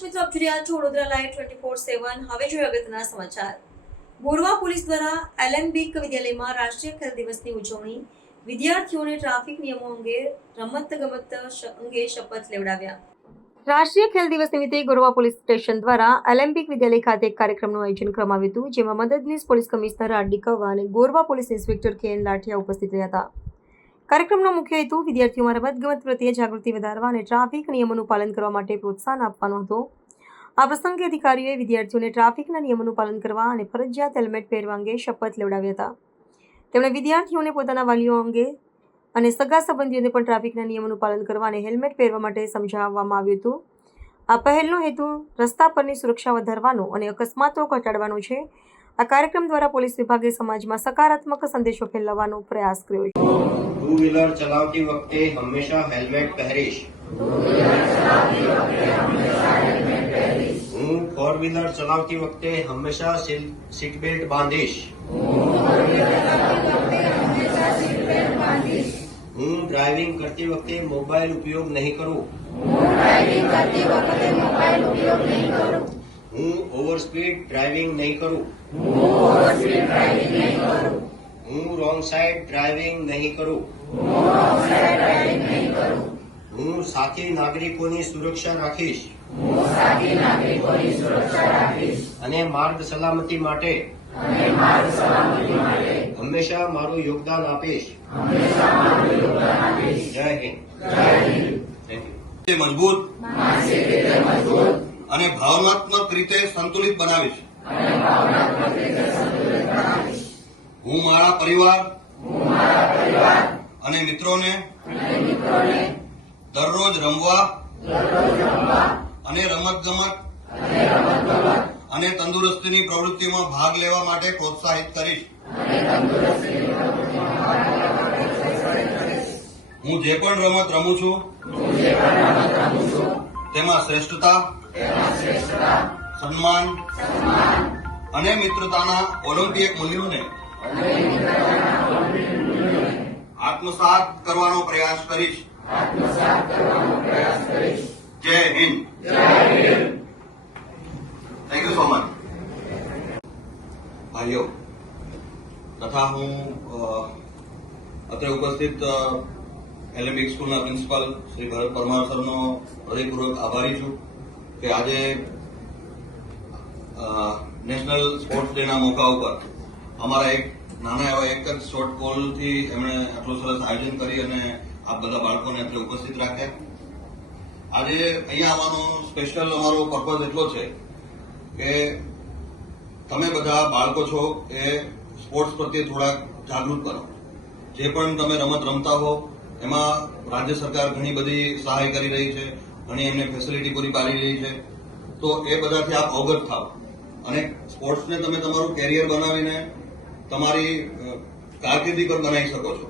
મિત્રો, આપ જોઈ રહ્યા છો Vadodara live twenty four seven હવે જોઈએ અગત્યના સમાચાર. બોરવા પોલીસ દ્વારા એલેમ્બિક વિદ્યાલયમાં રાષ્ટ્રીય ખેલ દિવસની ઉજવણી. વિદ્યાર્થીઓને ટ્રાફિક નિયમો અંગે રમત ગમત અંગે શપથ લેવડાવ્યા. રાષ્ટ્રીય ખેલ દિવસ નિમિત્તે ગોરવા પોલીસ સ્ટેશન દ્વારા ઓલિમ્પિક વિદ્યાલય ખાતે એક કાર્યક્રમનું આયોજન કરવામાં આવ્યું હતું, જેમાં મદદનીશ પોલીસ કમિશનર આર ડી અને Gorwa police inspector K N Lathiya ઉપસ્થિત રહ્યા હતા. કાર્યક્રમનો મુખ્ય હેતુ વિદ્યાર્થીઓમાં રમતગમત પ્રત્યે જાગૃતિ વધારવા અને ટ્રાફિક નિયમોનું પાલન કરવા માટે પ્રોત્સાહન આપવાનો હતો. આ પ્રસંગે અધિકારીઓએ વિદ્યાર્થીઓને ટ્રાફિકના નિયમોનું પાલન કરવા અને ફરજિયાત હેલ્મેટ પહેરવા અંગે શપથ લેવડાવ્યા હતા. તેમણે વિદ્યાર્થીઓને પોતાના વાલીઓ અંગે અને સગા સંબંધીઓને પણ ટ્રાફિકના નિયમોનું પાલન કરવા અને હેલ્મેટ પહેરવા માટે સમજાવવામાં આવ્યું હતું. આ પહેલનો હેતુ રસ્તા પરની સુરક્ષા વધારવાનો અને અકસ્માતો ઘટાડવાનો છે. આ કાર્યક્રમ દ્વારા પોલીસ વિભાગે સમાજમાં સકારાત્મક સંદેશો ફેલાવવાનો પ્રયાસ કર્યો છે. ટુ વ્હીલર ચલાવતી વખતે હંમેશા હેલ્મેટ પહેરીશ હું ફોર વ્હીલર ચલાવતી વખતે હંમેશા સીલ- સીટ બેલ્ટ બાંધીશ હું ડ્રાઇવિંગ કરતી વખતે મોબાઈલ ઉપયોગ નહીં કરું હું ઓવર સ્પીડ ડ્રાઇવિંગ નહીં કરું હું રોંગ સાઈડ ડ્રાઇવિંગ નહીં કરું. હું સાથી નાગરિકોની સુરક્ષા રાખીશ. અને માર્ગ સલામતી માટે. હંમેશા મારું યોગદાન આપીશ. જય હિન્દ. મજબૂત. અને ભાવનાત્મક રીતે સંતુલિત બનાવીશ. હું મારા પરિવાર. અને મિત્રોને. દરરોજ રમવા. અને રમતગમત. અને તંદુરસ્તીની પ્રવૃત્તિમાં ભાગ લેવા માટે પ્રોત્સાહિત કરીશ. હું જે પણ રમત રમું છું. તેમાં શ્રેષ્ઠતા. સન્માન. અને મિત્રતાના ઓલિમ્પિક મૂલ્યોને આત્મસાત કરવાનો પ્રયાસ કરીશ. Jai Hind. Thank you so much ભાઈઓ તથા હું અ, અત્રે ઉપસ્થિત અ, સ્કૂલના પ્રિન્સિપાલ શ્રી ભરત પરમાર સરનો હૃદયપૂર્વક આભારી છું કે આજે નેશનલ સ્પોર્ટ્સ ડેના મોકા ઉપર અમારા એક નાના એવા એક જ શોર્ટ કોલથી એમણે આટલું સરસ આયોજન કરી અને આ બધા બાળકોને એટલે ઉપસ્થિત રાખ્યા. આજે અહીંયા આવવાનો સ્પેશિયલ અમારો પર્પઝ એટલો છે કે તમે બધા બાળકો છો એ સ્પોર્ટ્સ પ્રત્યે થોડાક જાગૃત કરો. જે પણ તમે રમત રમતા હો, એમાં રાજ્ય સરકાર ઘણી બધી સહાય કરી રહી છે, ઘણી એમને ફેસિલિટી પૂરી પાડી રહી છે. તો એ બધાથી આપ અવગત થાવ અને સ્પોર્ટ્સને તમે તમારું કેરિયર બનાવીને તમારી કારકિર્દી પર બનાવી શકો છો.